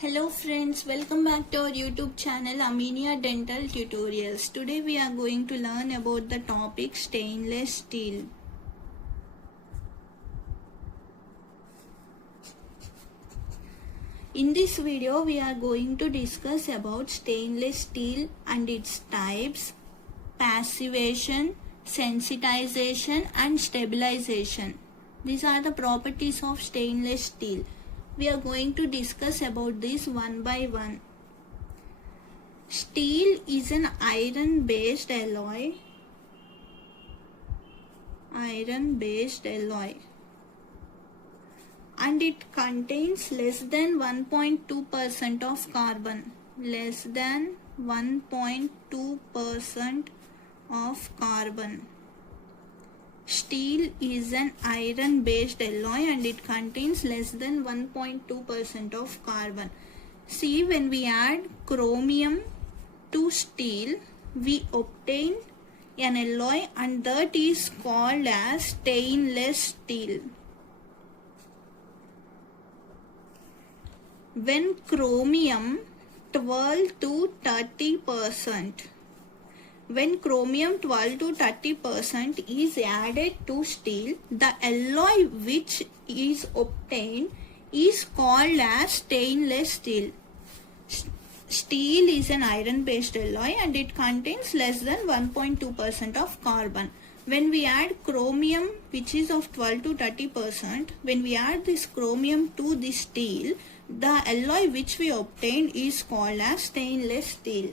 Hello friends, welcome back to our YouTube channel Aminia Dental Tutorials. Today we are going to learn about the topic stainless steel. In this video we are going to discuss about stainless steel and its types, passivation, sensitization and stabilization. These are the properties of stainless steel. We are going to discuss about this one by one. Steel is an iron-based alloy. And it contains less than 1.2% of carbon. Less than 1.2% of carbon. Steel is an iron-based alloy and it contains less than 1.2% of carbon. See, when we add chromium to steel, we obtain an alloy and that is called as stainless steel. When chromium 12 to 30%. When chromium 12 to 30% is added to steel, the alloy which is obtained is called as stainless steel. Steel is an iron-based alloy and it contains less than 1.2% of carbon. When we add chromium which is of 12 to 30%, when we add this chromium to the steel, the alloy which we obtain is called as stainless steel.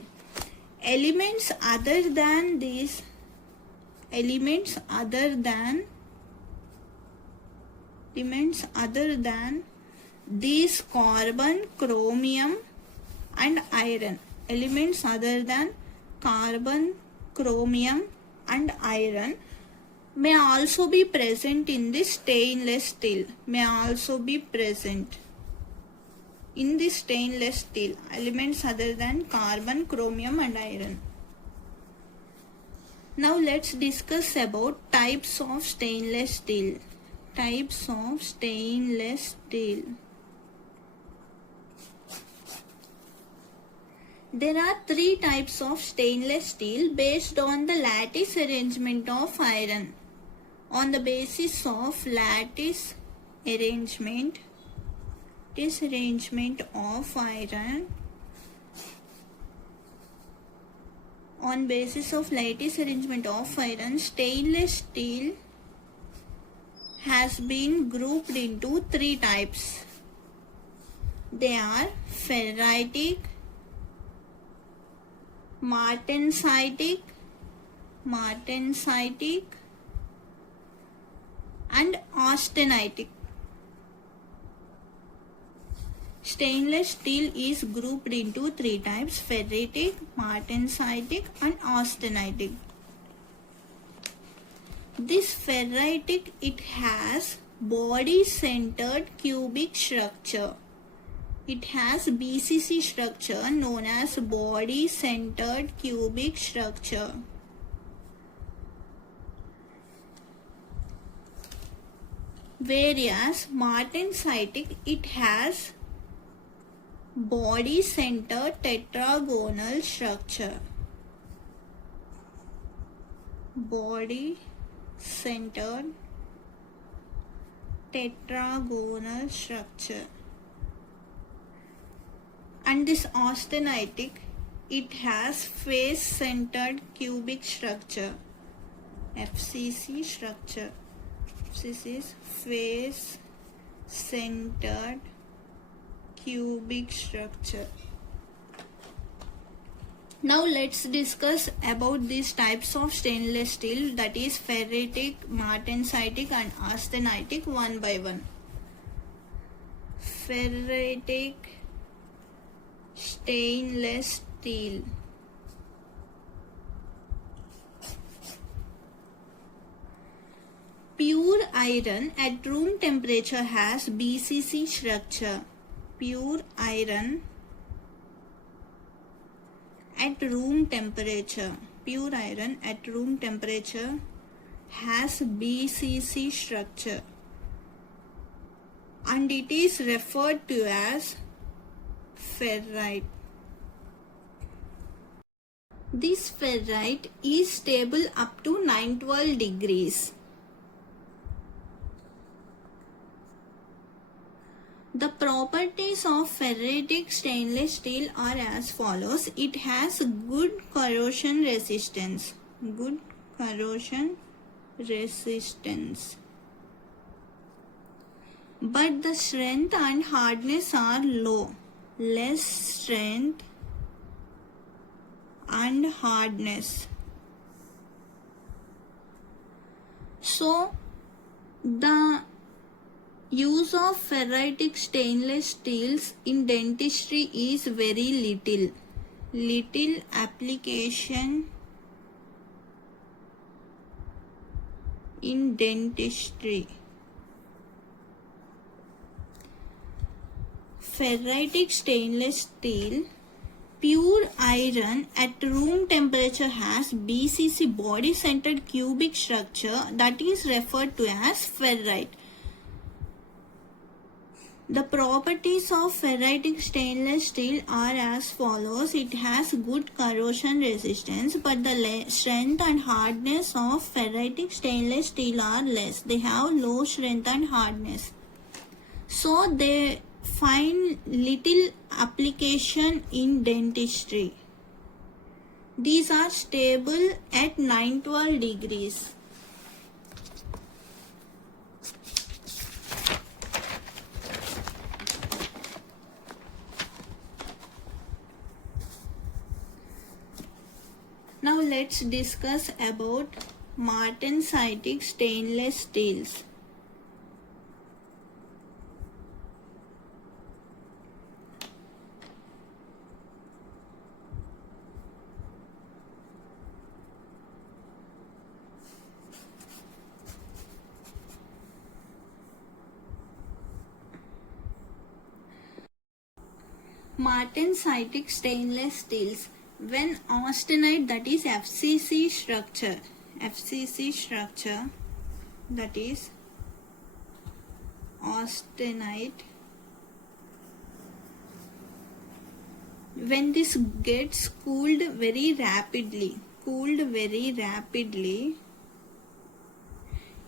Elements other than these carbon, chromium and iron. Elements other than carbon, chromium and iron may also be present in this stainless steel. In this stainless steel, elements other than carbon, chromium and iron. Now let's discuss about types of stainless steel. Types of stainless steel. There are three types of stainless steel based on the lattice arrangement of iron. On the basis of lattice arrangement of iron. On basis of lattice arrangement of iron, stainless steel has been grouped into three types. They are ferritic, martensitic and austenitic. Stainless steel is grouped into three types: ferritic, martensitic and austenitic. This ferritic, it has body-centered cubic structure. It has BCC structure known as body-centered cubic structure. Whereas martensitic, it has body-centered tetragonal structure. Body-centered tetragonal structure. And this austenitic, it has face-centered cubic structure. FCC structure. FCC is face-centered cubic structure. Now let's discuss about these types of stainless steel, that is ferritic, martensitic and austenitic, one by one. Ferritic stainless steel. Pure iron at room temperature has BCC structure. Pure iron at room temperature has BCC structure and it is referred to as ferrite. This ferrite is stable up to 912 degrees. The properties of ferritic stainless steel are as follows. It has good corrosion resistance. Good corrosion resistance. But the strength and hardness are low. Less strength and hardness. So the use of ferritic stainless steels in dentistry is very little. Little application in dentistry. Ferritic stainless steel, pure iron at room temperature, has BCC, body centered cubic structure, that is referred to as ferrite. The properties of ferritic stainless steel are as follows. It has good corrosion resistance, but the strength and hardness of ferritic stainless steel are less. They have low strength and hardness. So they find little application in dentistry. These are stable at 912 degrees. Now let's discuss about Martensitic stainless steels. Martensitic stainless steels, when austenite, that is FCC structure, that is austenite, when this gets cooled very rapidly,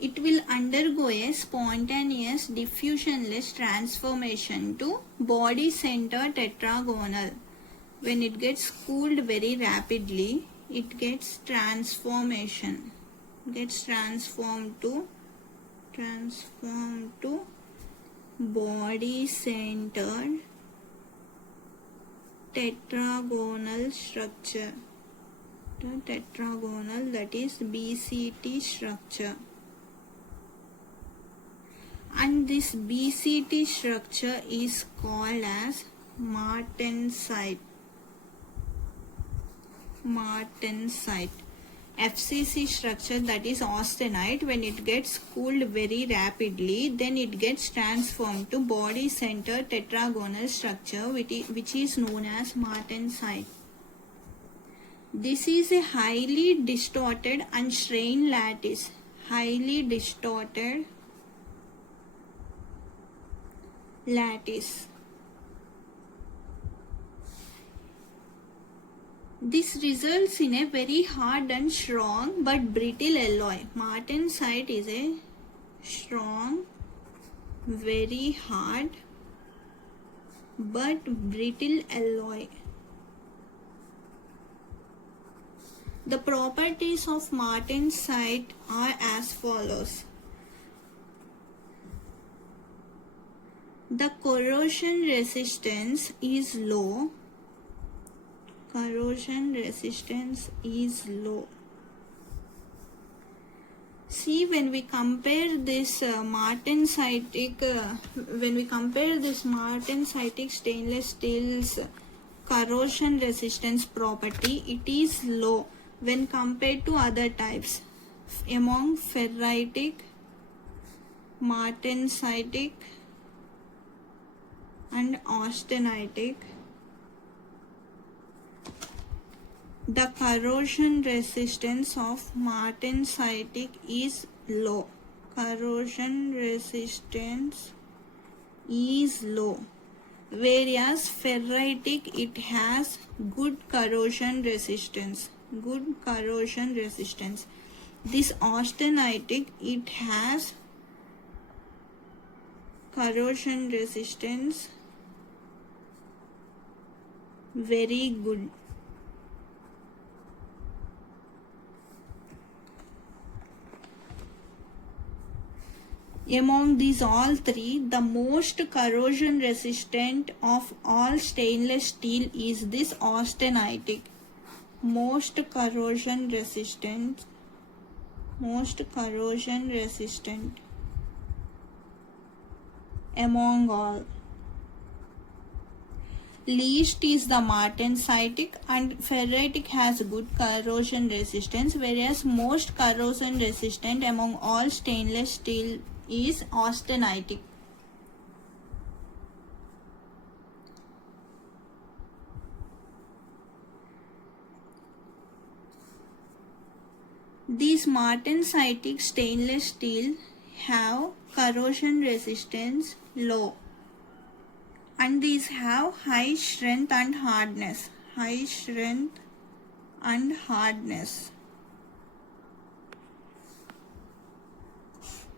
it will undergo a spontaneous diffusionless transformation to body center tetragonal. When it gets cooled very rapidly, it gets transformed to body centered tetragonal structure. Tetragonal, that is BCT structure. And this BCT structure is called as Martensite. FCC structure, that is austenite, when it gets cooled very rapidly, then it gets transformed to body center tetragonal structure, which is known as Martensite. This is a highly distorted and strained lattice. This results in a very hard and strong but brittle alloy. Martensite is a strong, very hard but brittle alloy. The properties of Martensite are as follows. The corrosion resistance is low. See, when we compare this Martensitic stainless steel's corrosion resistance property, it is low when compared to other types. Among ferritic, Martensitic and austenitic, the corrosion resistance of Martensitic is low. whereas ferritic, it has good corrosion resistance. Good corrosion resistance. This austenitic, it has corrosion resistance very good. Among these all three, the most corrosion resistant of all stainless steel is this austenitic. Most corrosion resistant among all. Least is the Martensitic, and Ferritic has good corrosion resistance, whereas most corrosion resistant among all stainless steel is Austenitic. These Martensitic stainless steel have corrosion resistance low, and these have high strength and hardness. High strength and hardness.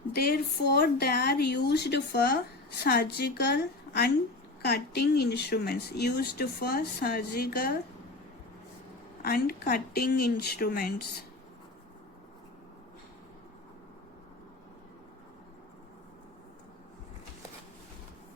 Therefore, they are used for surgical and cutting instruments. Used for surgical and cutting instruments.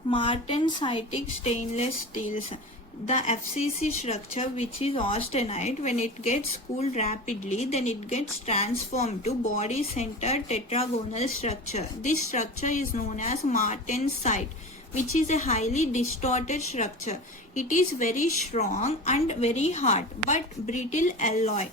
Martensitic stainless steels. The FCC structure, which is austenite, when it gets cooled rapidly, then it gets transformed to body-centered tetragonal structure. This structure is known as martensite, which is a highly distorted structure. It is very strong and very hard, but brittle alloy.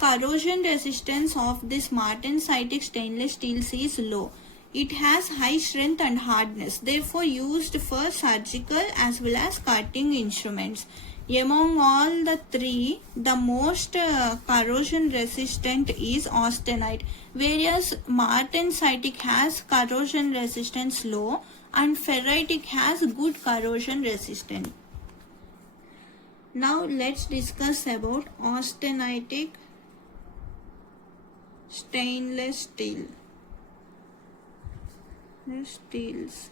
Corrosion resistance of this martensitic stainless steels is low. It has high strength and hardness, therefore used for surgical as well as cutting instruments. Among all the three, the most corrosion resistant is austenite, whereas martensitic has corrosion resistance low and ferritic has good corrosion resistance. Now let's discuss about austenitic stainless steel. Steels.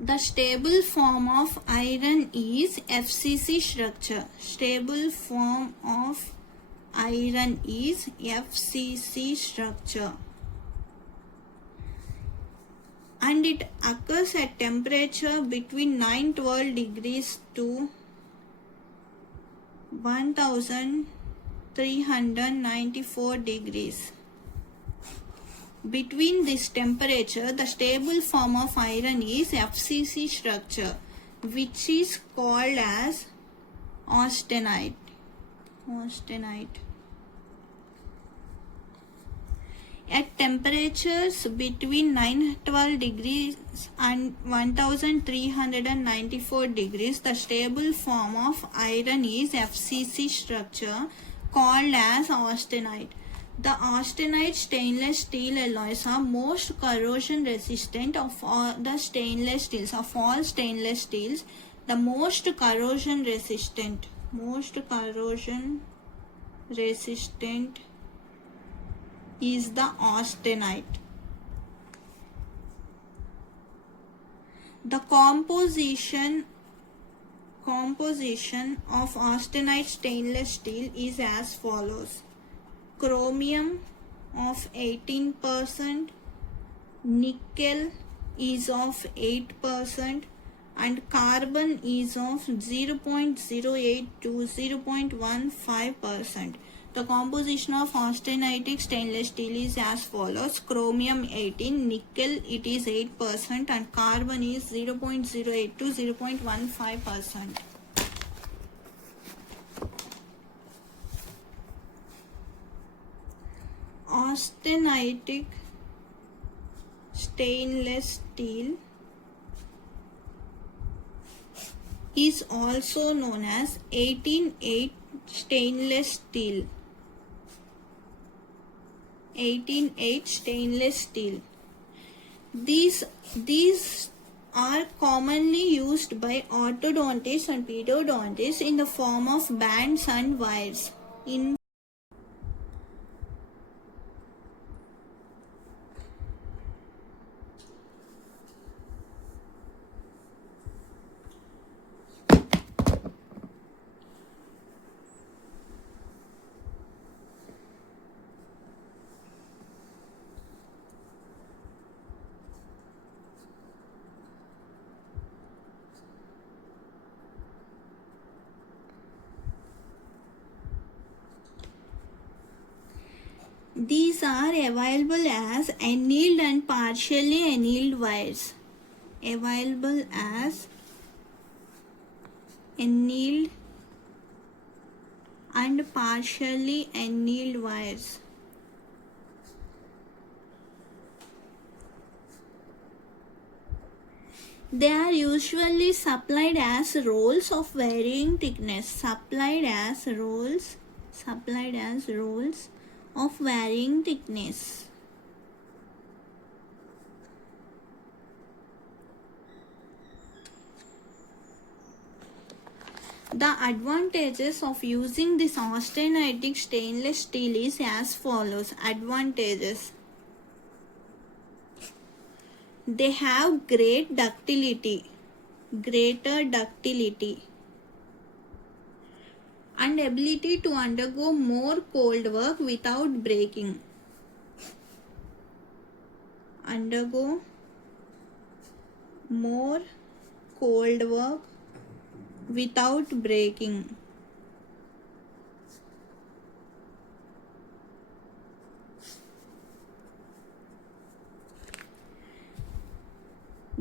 The stable form of iron is FCC structure. Stable form of iron is FCC structure. And it occurs at temperature between 912 degrees to 1394 degrees. Between this temperature, the stable form of iron is FCC structure, which is called as austenite. At temperatures between 912 degrees and 1394 degrees, the stable form of iron is FCC structure called as austenite. The austenite stainless steel alloys are most corrosion resistant of all the stainless steels. Of all stainless steels, the most corrosion resistant is the austenite. The composition of austenite stainless steel is as follows: chromium of 18%, nickel is of 8%, and carbon is of 0.08 to 0.15%. The composition of austenitic stainless steel is as follows: chromium 18, nickel it is 8%, and carbon is 0.08 to 0.15%. Austenitic stainless steel is also known as 18-8 stainless steel. 18-8 stainless steel. These are commonly used by orthodontists and pedodontists in the form of bands and wires. These are available as annealed and partially annealed wires. Available as annealed and partially annealed wires. They are usually supplied as rolls of varying thickness. Supplied as rolls of varying thickness. The advantages of using this austenitic stainless steel is as follows. Advantages: they have greater ductility and ability to undergo more cold work without breaking. Undergo more cold work without breaking.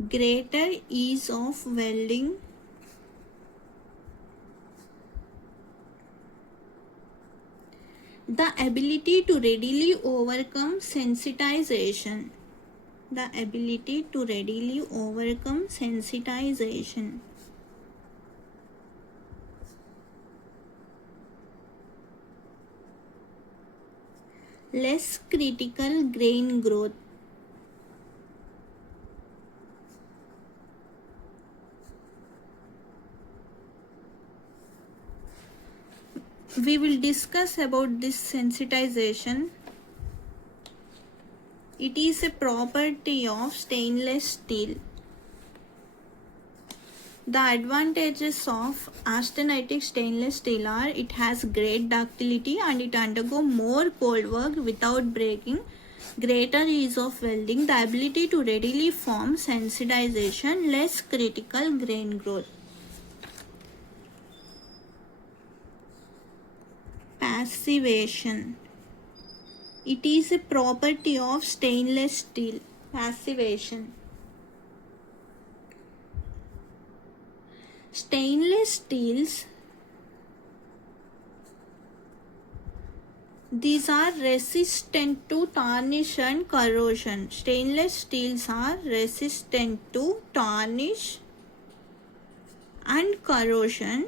Greater ease of welding. The ability to readily overcome sensitization. The ability to readily overcome sensitization. Less critical grain growth. We will discuss about this sensitization. It is a property of stainless steel. The advantages of austenitic stainless steel are it has great ductility and it undergo more cold work without breaking, greater ease of welding, the ability to readily form sensitization, less critical grain growth. Passivation. It is a property of stainless steel. Passivation. Stainless steels, these are resistant to tarnish and corrosion. Stainless steels are resistant to tarnish and corrosion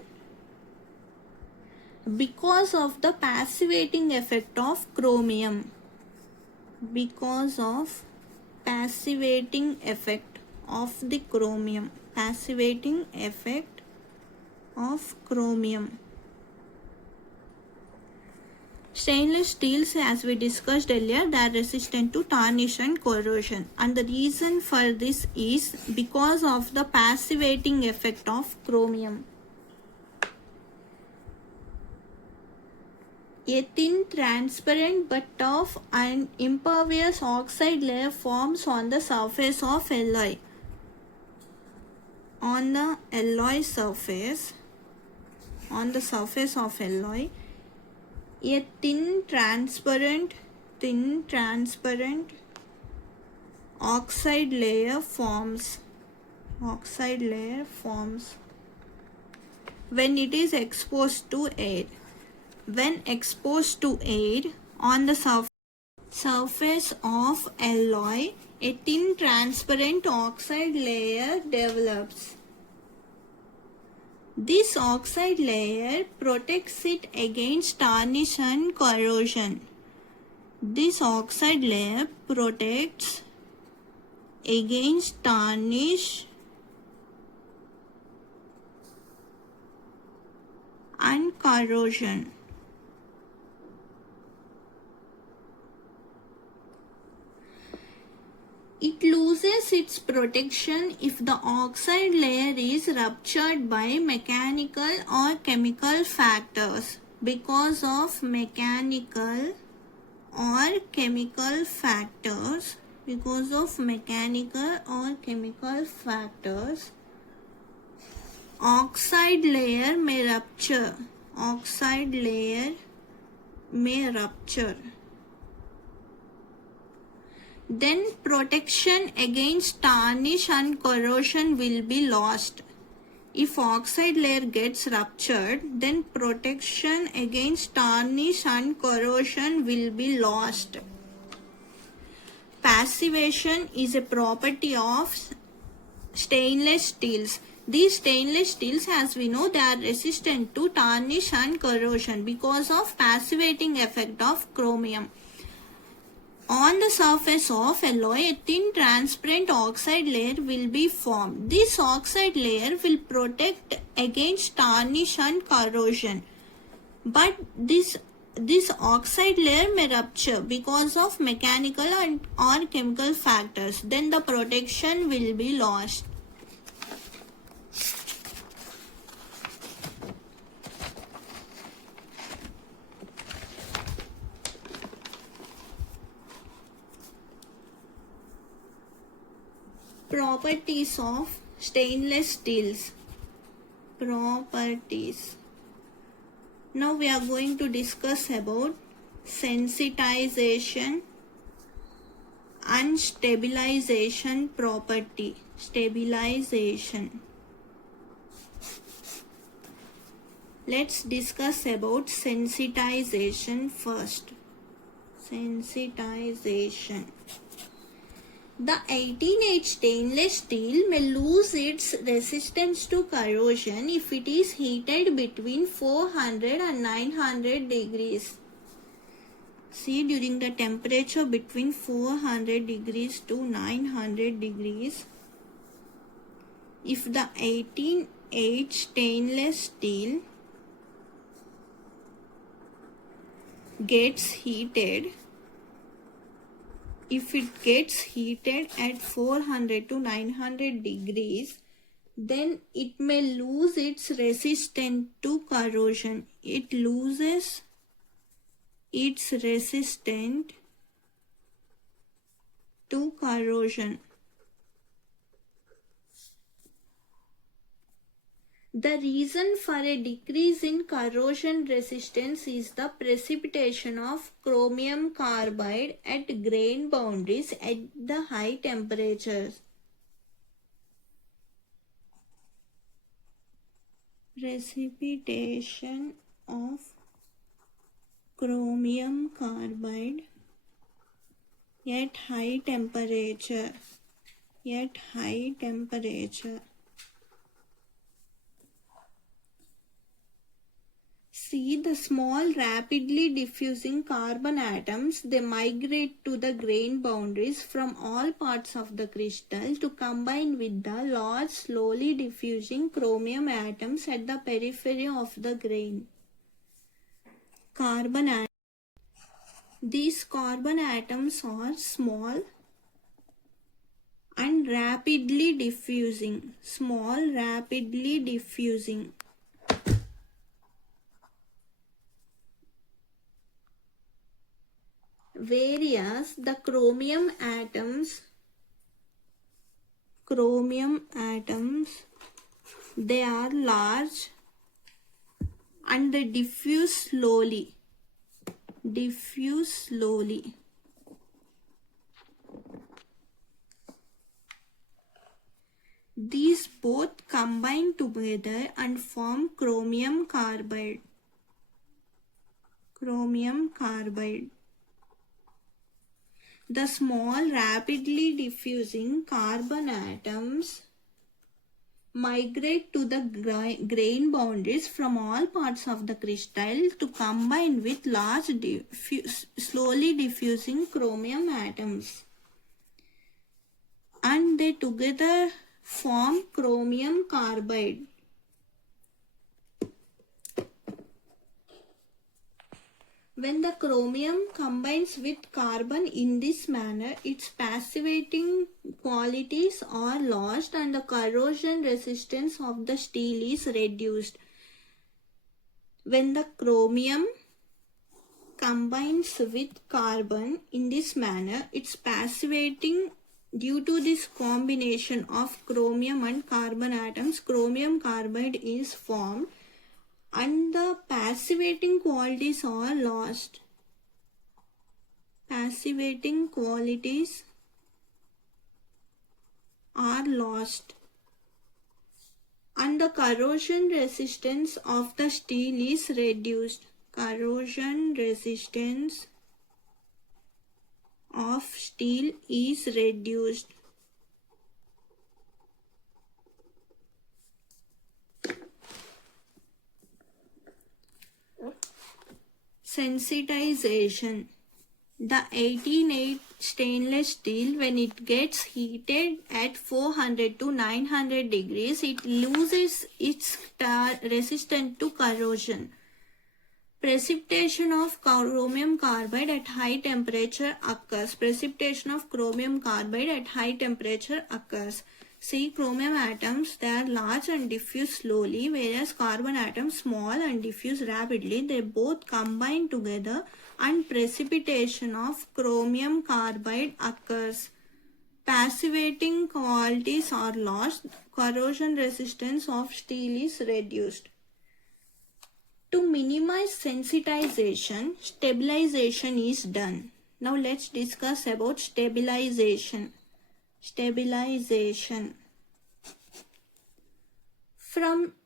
because of the passivating effect of chromium. Because of passivating effect of the chromium. Passivating effect of chromium. Stainless steels, as we discussed earlier, they are resistant to tarnish and corrosion, and the reason for this is because of the passivating effect of chromium. A thin, transparent but tough and impervious oxide layer forms on the surface of alloy. On the surface of alloy, a thin, transparent oxide layer forms. When it is exposed to air. When exposed to air on the surface of alloy, a thin transparent oxide layer develops. This oxide layer protects it against tarnish and corrosion. This oxide layer protects against tarnish and corrosion. It loses its protection if the oxide layer is ruptured by mechanical or chemical factors. Because of mechanical or chemical factors, oxide layer may rupture. Then protection against tarnish and corrosion will be lost. If oxide layer gets ruptured, then protection against tarnish and corrosion will be lost. Passivation is a property of stainless steels. These stainless steels, as we know, they are resistant to tarnish and corrosion because of passivating effect of chromium. On the surface of alloy, a thin transparent oxide layer will be formed. This oxide layer will protect against tarnish and corrosion. But this oxide layer may rupture because of mechanical or chemical factors. Then the protection will be lost. Properties of stainless steels. Now we are going to discuss about sensitization and stabilization property. Let's discuss about sensitization first. The 18H stainless steel may lose its resistance to corrosion if it is heated between 400 and 900 degrees. See, during the temperature between 400 degrees to 900 degrees, if the 18H stainless steel gets heated, if it gets heated at 400 to 900 degrees, then it may lose its resistance to corrosion. It loses its resistance to corrosion. The reason for a decrease in corrosion resistance is the precipitation of chromium carbide at grain boundaries at the high temperatures. Precipitation of chromium carbide at high temperature. See, the small rapidly diffusing carbon atoms, they migrate to the grain boundaries from all parts of the crystal to combine with the large slowly diffusing chromium atoms at the periphery of the grain. These carbon atoms are small and rapidly diffusing. Whereas the chromium atoms, they are large and they diffuse slowly. These both combine together and form chromium carbide. The small rapidly diffusing carbon atoms migrate to the grain boundaries from all parts of the crystal to combine with large slowly diffusing chromium atoms. and they together form chromium carbide. When the chromium combines with carbon in this manner, its passivating qualities are lost and the corrosion resistance of the steel is reduced. When the chromium combines with carbon in this manner, its passivating due to this combination of chromium and carbon atoms, chromium carbide is formed and the passivating qualities are lost. Passivating qualities are lost and the corrosion resistance of the steel is reduced. Corrosion resistance of steel is reduced. Sensitization. The 18-8 stainless steel, when it gets heated at 400 to 900 degrees, it loses its resistance to corrosion. Precipitation of chromium carbide at high temperature occurs. Precipitation of chromium carbide at high temperature occurs. See, chromium atoms, they are large and diffuse slowly, whereas carbon atoms small and diffuse rapidly. They both combine together and precipitation of chromium carbide occurs. Passivating qualities are lost. Corrosion resistance of steel is reduced. To minimize sensitization, stabilization is done. Now let's discuss about stabilization. Stabilization.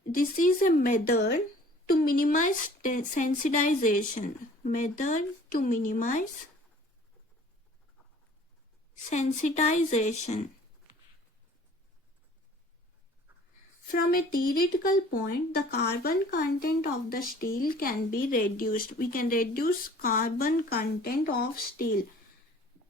This is a method to minimize sensitization. Method to minimize sensitization. From a theoretical point, the carbon content of the steel can be reduced. We can reduce carbon content of steel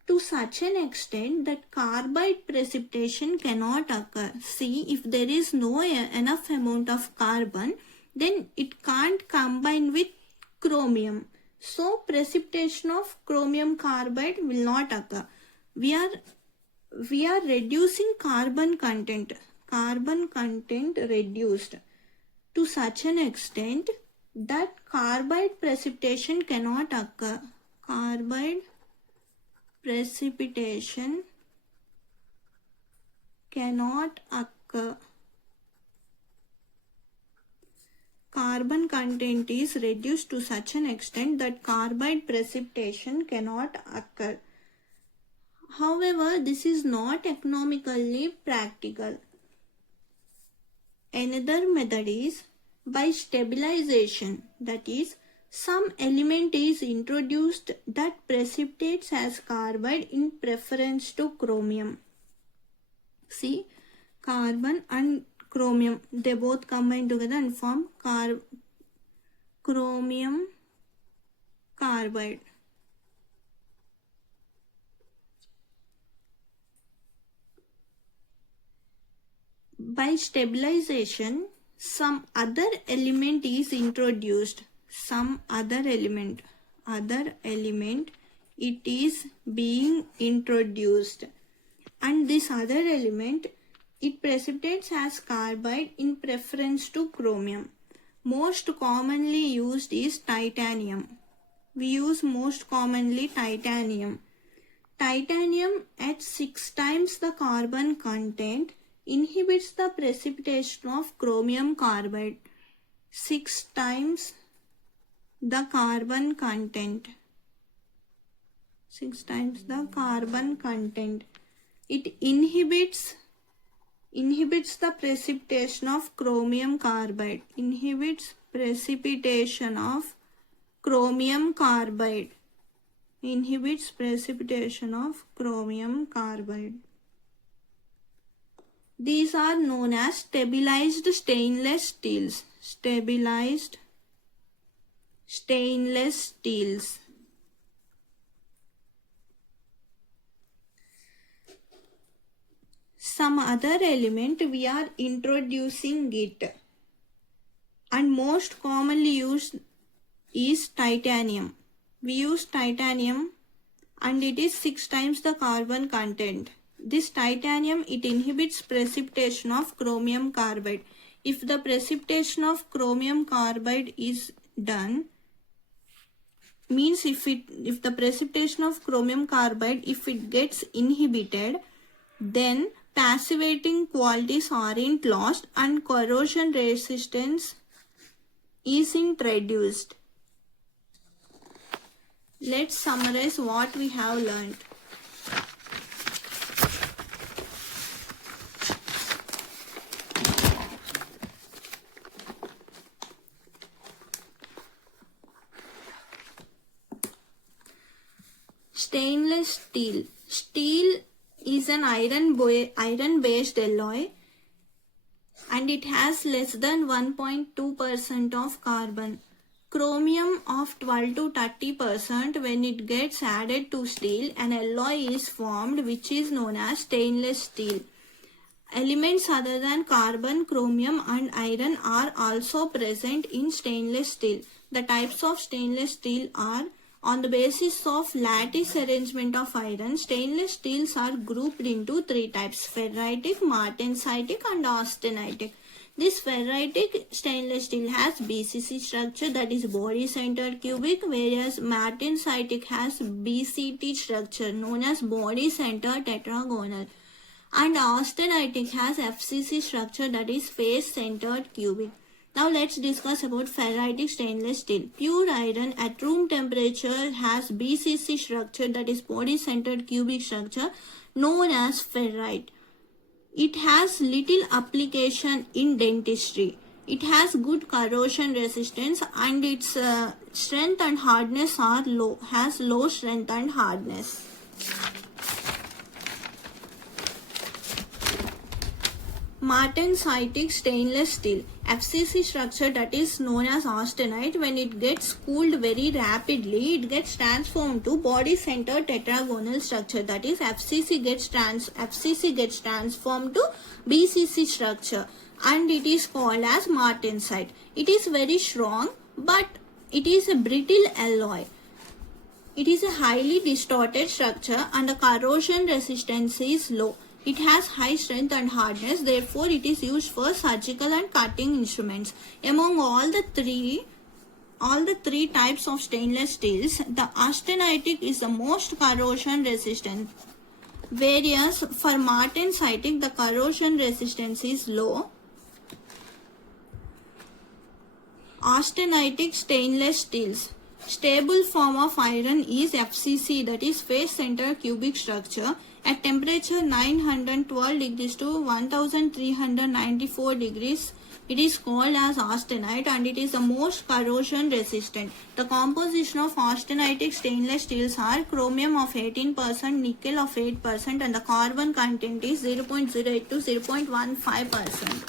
to such an extent that carbide precipitation cannot occur. See, if there is no enough amount of carbon, then it can't combine with chromium. So, precipitation of chromium carbide will not occur. We are reducing carbon content. Carbon content reduced to such an extent that carbide precipitation cannot occur. Carbide precipitation cannot occur. Carbon content is reduced to such an extent that carbide precipitation cannot occur. However, this is not economically practical. Another method is by stabilization, that is, some element is introduced that precipitates as carbide in preference to chromium. See, carbon and chromium, they both combine together and form chromium carbide. By stabilization, some other element is introduced. Some other element, it is being introduced. And this other element, it precipitates as carbide in preference to chromium. Most commonly used is titanium. We use most commonly titanium. Titanium at 6 times the carbon content inhibits the precipitation of chromium carbide. 6 times the carbon content. 6 times the carbon content. It inhibits the precipitation of chromium carbide. Inhibits precipitation of chromium carbide. Inhibits precipitation of chromium carbide. These are known as stabilized stainless steels. Stabilized stainless steels. some other element, we are introducing it. And most commonly used is titanium. We use titanium and it is 6 times the carbon content. This titanium, it inhibits precipitation of chromium carbide. If the precipitation of chromium carbide is done, means if the precipitation of chromium carbide, if it gets inhibited, then passivating qualities aren't lost and corrosion resistance isn't reduced. Let's summarize what we have learned. Stainless steel. Steel is an iron-based alloy and it has less than 1.2% of carbon. Chromium of 12 to 30%. When it gets added to steel, an alloy is formed which is known as stainless steel. Elements other than carbon, chromium and iron are also present in stainless steel. The types of stainless steel are: on the basis of lattice arrangement of iron, stainless steels are grouped into 3 types: ferritic, martensitic and austenitic. This ferritic stainless steel has BCC structure, that is body centered cubic, whereas martensitic has BCT structure known as body centered tetragonal, and austenitic has FCC structure, that is face centered cubic. Now let's discuss about ferritic stainless steel. Pure iron at room temperature has BCC structure, that is body centered cubic structure, known as ferrite. It has little application in dentistry. It has good corrosion resistance and its strength and hardness are low, has low strength and hardness. Martensitic stainless steel, FCC structure, that is known as austenite. When it gets cooled very rapidly, it gets transformed to body centered tetragonal structure, that is FCC gets transformed to BCC structure and it is called as martensite. It is very strong but it is a brittle alloy. It is a highly distorted structure and the corrosion resistance is low. It has high strength and hardness, therefore it is used for surgical and cutting instruments. Among all the three types of stainless steels, the austenitic is the most corrosion resistant, whereas for martensitic the corrosion resistance is low. Austenitic stainless steels. Stable form of iron is FCC, that is face centered cubic structure. At temperature 912 degrees to 1394 degrees, it is called as austenite and it is the most corrosion resistant. The composition of austenitic stainless steels are chromium of 18%, nickel of 8% and the carbon content is 0.08 to 0.15%.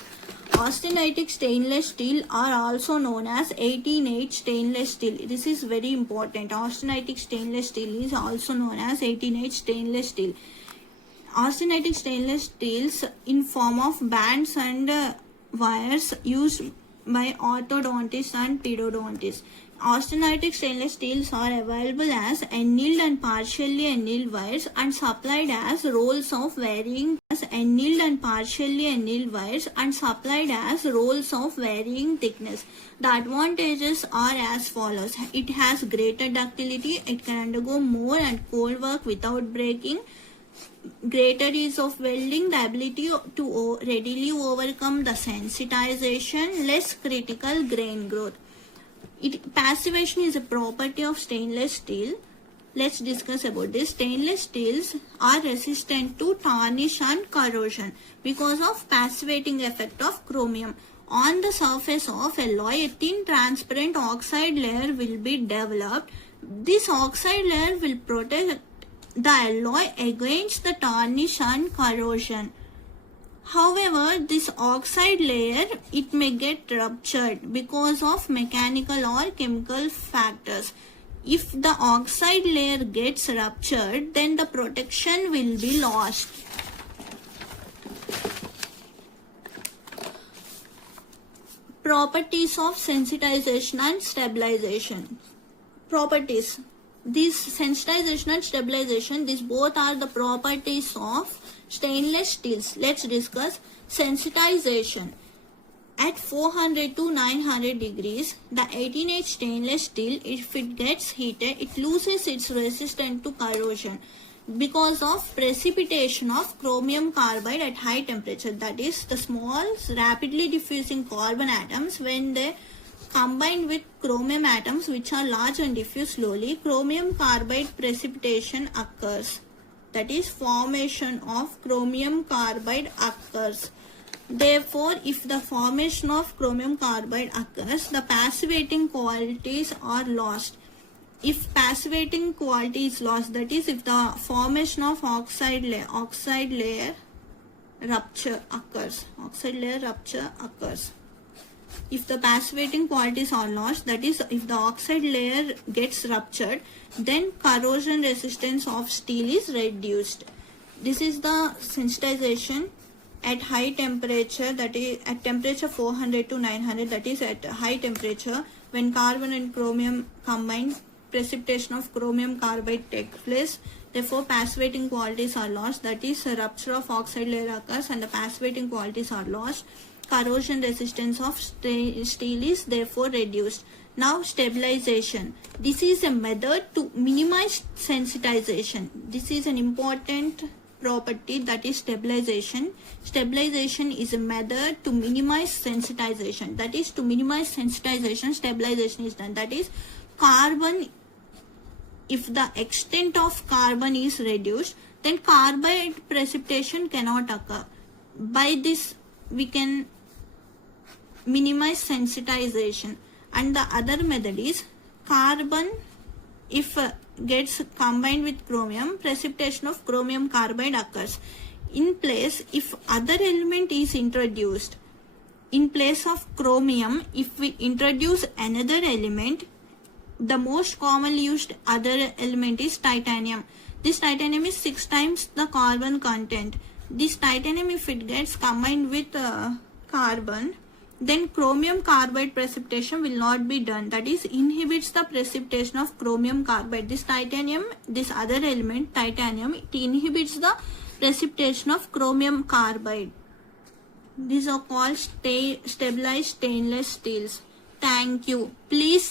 Austenitic stainless steel are also known as 18H stainless steel. This is very important. Austenitic stainless steel is also known as 18H stainless steel. Austenitic stainless steels in form of bands and wires used by orthodontists and pedodontists. Austenitic stainless steels are available as annealed and partially annealed wires and supplied as rolls of varying thickness. The advantages are as follows. It has greater ductility, it can undergo more and cold work without breaking, greater ease of welding, the ability to readily overcome the sensitization, less critical grain growth. Passivation is a property of stainless steel. Let's discuss about this. Stainless steels are resistant to tarnish and corrosion because of passivating effect of chromium. On the surface of alloy, a thin transparent oxide layer will be developed. This oxide layer will protect the alloy against the tarnish and corrosion. However, this oxide layer, it may get ruptured because of mechanical or chemical factors. If the oxide layer gets ruptured, then the protection will be lost. Properties of sensitization and stabilization. Properties. This sensitization and stabilization, these both are the properties of stainless steels. Let's discuss sensitization. At 400 to 900 degrees, the 18H stainless steel, if it gets heated, it loses its resistance to corrosion because of precipitation of chromium carbide at high temperature. That is, the small rapidly diffusing carbon atoms, when they combine with chromium atoms which are large and diffuse slowly, chromium carbide precipitation occurs. That is, formation of chromium carbide occurs. Therefore, if the formation of chromium carbide occurs, the passivating qualities are lost. If passivating quality is lost, that is, if the formation of oxide layer rupture occurs. If the passivating qualities are lost, that is, if the oxide layer gets ruptured, then corrosion resistance of steel is reduced. This is the sensitization at high temperature, that is at temperature 400 to 900, that is at high temperature, when carbon and chromium combine, precipitation of chromium carbide takes place. Therefore, passivating qualities are lost, that is, a rupture of oxide layer occurs and the passivating qualities are lost. Corrosion resistance of steel is therefore reduced. Now, stabilization. This is a method to minimize sensitization. This is an important property, that is stabilization. Stabilization is a method to minimize sensitization. That is, to minimize sensitization, stabilization is done. That is, carbon, if the extent of carbon is reduced, then carbide precipitation cannot occur. By this, we can minimize sensitization. And the other method is carbon, if gets combined with chromium, precipitation of chromium carbide occurs. In place, if other element is introduced, in place of chromium, if we introduce another element, the most commonly used other element is titanium. This titanium is 6 times the carbon content. This titanium, if it gets combined with carbon, then chromium carbide precipitation will not be done. That is, inhibits the precipitation of chromium carbide. This titanium, this other element, titanium, it inhibits the precipitation of chromium carbide. These are called stabilized stainless steels. Thank you. Please